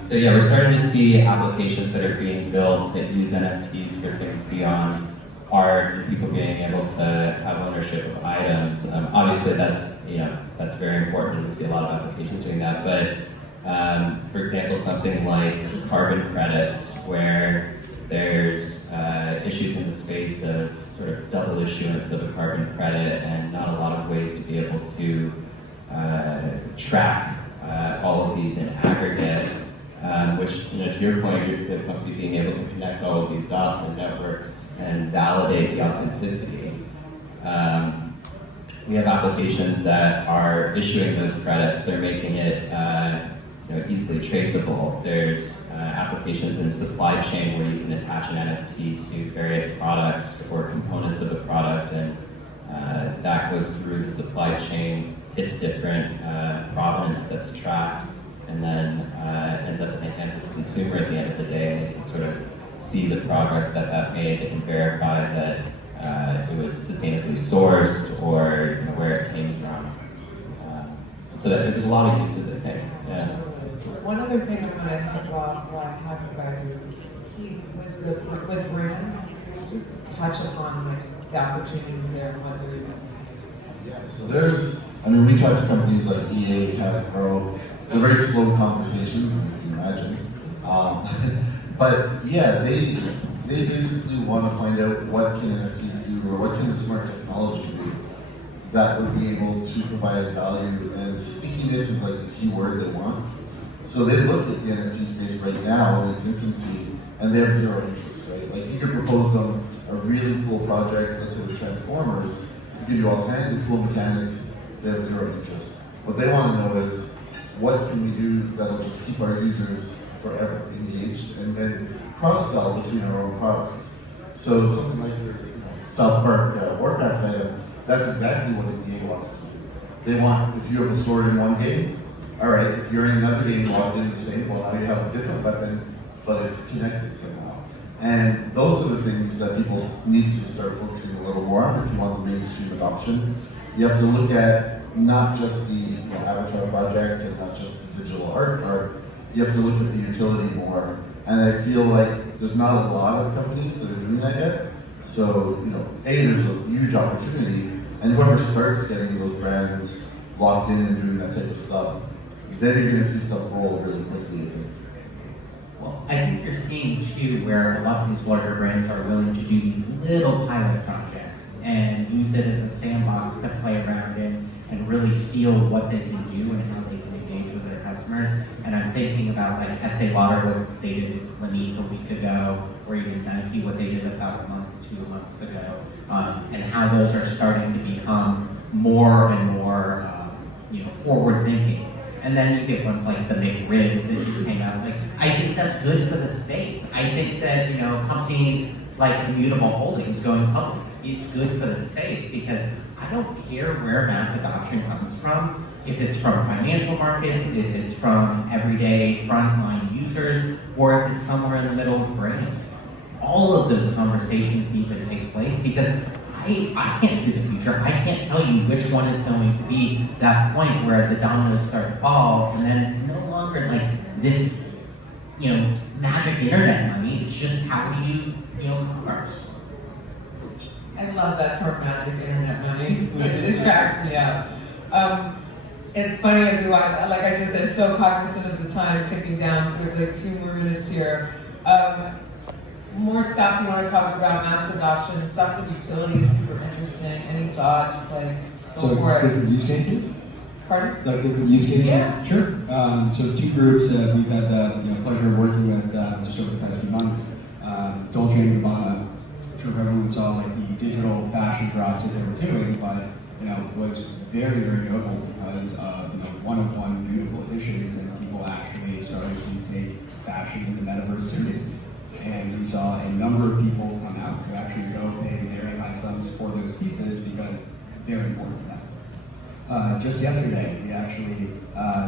So yeah, we're starting to see applications that are being built that use NFTs for things beyond art and people being able to have ownership of items. Obviously, that's very important. We see a lot of applications doing that. But for example, something like carbon credits, where there's issues in the space of sort of double issuance of a carbon credit and not a lot of ways to be able to track all of these in aggregate, which, to your point, the company being able to connect all of these dots and networks and validate the authenticity. We have applications that are issuing those credits. They're making it easily traceable. There's applications in supply chain where you can attach an NFT to various products or components of a product, and that goes through the supply chain. It's different provenance that's tracked, and then ends up in the hands of the consumer at the end of the day, and they can sort of see the progress that made. They can verify that it was sustainably sourced or where it came from. So there's a lot of uses, I think. Yeah. One other thing I'm going to have while I have you guys is, Keith, with brands, just touch upon the opportunities there and what they're doing. Yeah, so we talk to companies like EA, Hasbro. They're very slow conversations, as you can imagine. But yeah, they basically want to find out what can NFTs do, or what can the smart technology do that would be able to provide value, and stickiness is like the key word they want. So they look at the NFT space right now in its infancy, and they have zero interest, right? Like, you could propose them a really cool project, let's say with Transformers, give you all kinds of cool mechanics, they have zero interest. What they want to know is, what can we do that'll just keep our users forever engaged, and then cross-sell between our own products. So something like your South Park Warcraft item, that's exactly what an EA wants to do. They want, if you have a sword in one game, all right, if you're in another game logged in the same, well, now you have a different weapon, but it's connected somehow. And those are the things that people need to start focusing a little more on if you want the mainstream adoption. You have to look at not just the avatar projects and not just the digital art part. You have to look at the utility more. And I feel like there's not a lot of companies that are doing that yet. So, there's a huge opportunity, and whoever starts getting those brands locked in and doing that type of stuff, then you're going to see stuff roll really quickly, I think. Well, I think you're seeing too where a lot of these larger brands are willing to do these little pilot projects and use it as a sandbox to play around in and really feel what they can do and how they can engage with their customers. And I'm thinking about like Estee Lauder, what they did with Clinique a week ago, or even Nike, what they did about a month, 2 months ago, and how those are starting to become more and more forward-thinking. And then you get ones like the McRib that just came out. Like, I think that's good for the space. I think that companies like Immutable Holdings going public, it's good for the space, because I don't care where mass adoption comes from. If it's from financial markets, if it's from everyday frontline users, or if it's somewhere in the middle of brands. All of those conversations need to take place, because I can't see the future. I can't tell you which one is going to be that point where the dominoes start to fall, and then it's no longer like this, magic internet money. It's just how do you, commerce. I love that term, magic internet money. It cracks me up. It's funny as we watch, like I just said, so cognizant of the time ticking down, so we have like 2 more minutes here. More stuff you want to talk about, mass adoption, stuff with utility is super interesting. Any thoughts? Like, go for it. Different use cases? Pardon? Like different use cases? Yeah. Sure. So 2 groups we've had the pleasure of working with just over the past few months. Dolce & Gabbana, I'm sure everyone saw like the digital fashion drops that they were doing, but was very, very notable because one-of-one beautiful editions, and people actually started to take fashion in the metaverse seriously. And we saw a number of people come out to actually go pay very high sums for those pieces because they're important to them. Just yesterday, we actually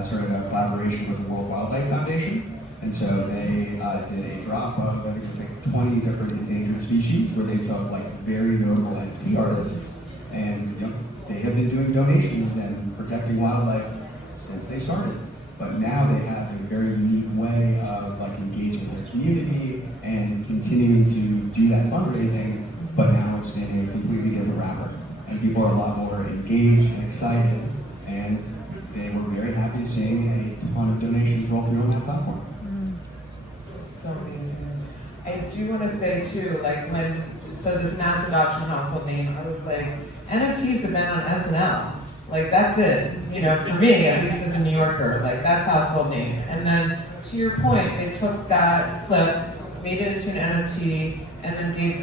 started a collaboration with the World Wildlife Foundation. And so they did a drop of, I think it's like 20 different endangered species, where they took like very notable NFT artists, and they have been doing donations and protecting wildlife since they started. But now they have a very unique way of like engaging the community and continuing to do that fundraising, but now it's in a completely different wrapper. And people are a lot more engaged and excited, and they were very happy to see a ton of donations roll through on that platform. So amazing. I do want to say too, like when it said this mass adoption household name, I was like, NFTs have been on SNL. Like that's it, you know, for me, at least as a New Yorker, like that's household name. And then to your point, they took that clip, made it into an NFT, and then gave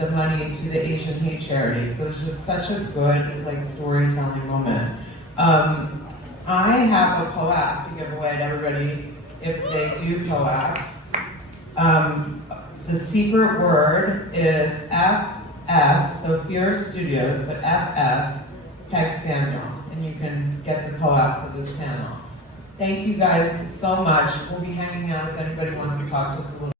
the money to the Asian hate charity. So it's just such a good like storytelling moment. I have a POAP to give away to everybody if they do POAPs. The secret word is FS, so Fear Studios, but FS, Peg Samuel, and you can get the POAP for this panel. Thank you guys so much. We'll be hanging out if anybody wants to talk to us a little